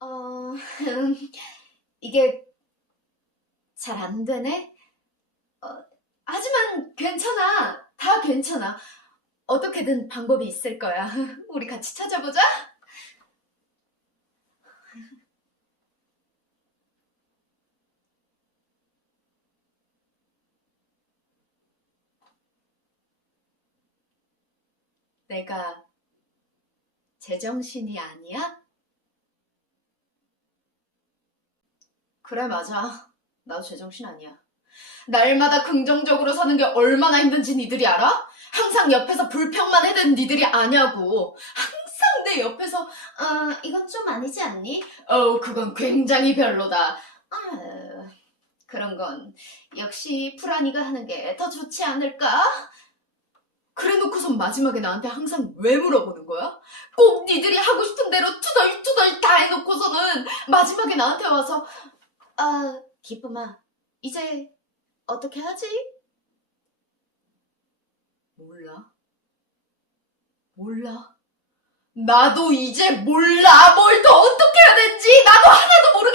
어, 이게 잘 안 되네? 어, 하지만 괜찮아. 다 괜찮아. 어떻게든 방법이 있을 거야. 우리 같이 찾아보자. 내가 제정신이 아니야? 그래, 맞아. 나도 제정신 아니야. 날마다 긍정적으로 사는 게 얼마나 힘든지 니들이 알아? 항상 옆에서 불평만 해대는 니들이 아냐고. 항상 내 옆에서, 아, 이건 좀 아니지 않니? 어우, 그건 굉장히 별로다. 아, 그런 건 역시 프라니가 하는 게 더 좋지 않을까? 그래 놓고선 마지막에 나한테 항상 왜 물어보는 거야? 꼭 니들이 하고 싶은 대로 투덜투덜 다 해놓고서는 마지막에 나한테 와서 아, 기쁨아, 이제 어떻게 하지? 몰라. 몰라. 나도 이제 몰라. 뭘 더 어떻게 해야 되는지 나도 하나도 모르